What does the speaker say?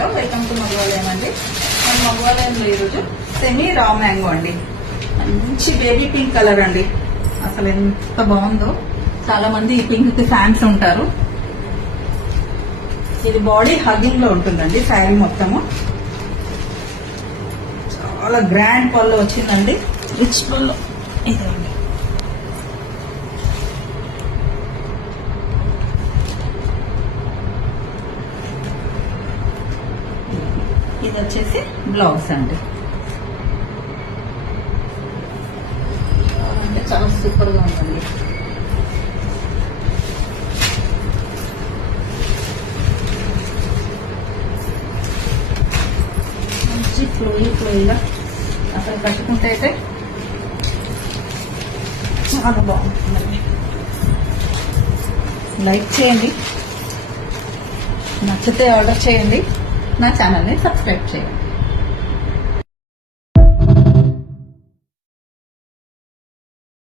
Hello, welcome to మగవాలయం అండి. మన మగవాలయంలో ఈరోజు సెమీ రా మ్యాంగో అండి. మంచి బేబీ పింక్ కలర్ అండి. అసలు ఎంత బాగుందో. చాలా మంది ఈ పింక్ కి ఫ్యాన్స్ ఉంటారు. ఇది బాడీ హగ్గింగ్ లో ఉంటుందండి. శారీ మొత్తము చాలా గ్రాండ్ పళ్ళు వచ్చిందండి. రిచ్ పళ్ళు ఇదండి. ఇది వచ్చేసి బ్లౌజ్ అండి. అంటే చాలా సూపర్ గా ఉంటుంది. మంచి ఫ్లోయిగా అసలు కట్టుకుంటే అయితే చాలా బాగుంటుందండి. లైక్ చేయండి, నచ్చితే ఆర్డర్ చేయండి, నా ఛానల్ని సబ్స్క్రైబ్ చేయండి.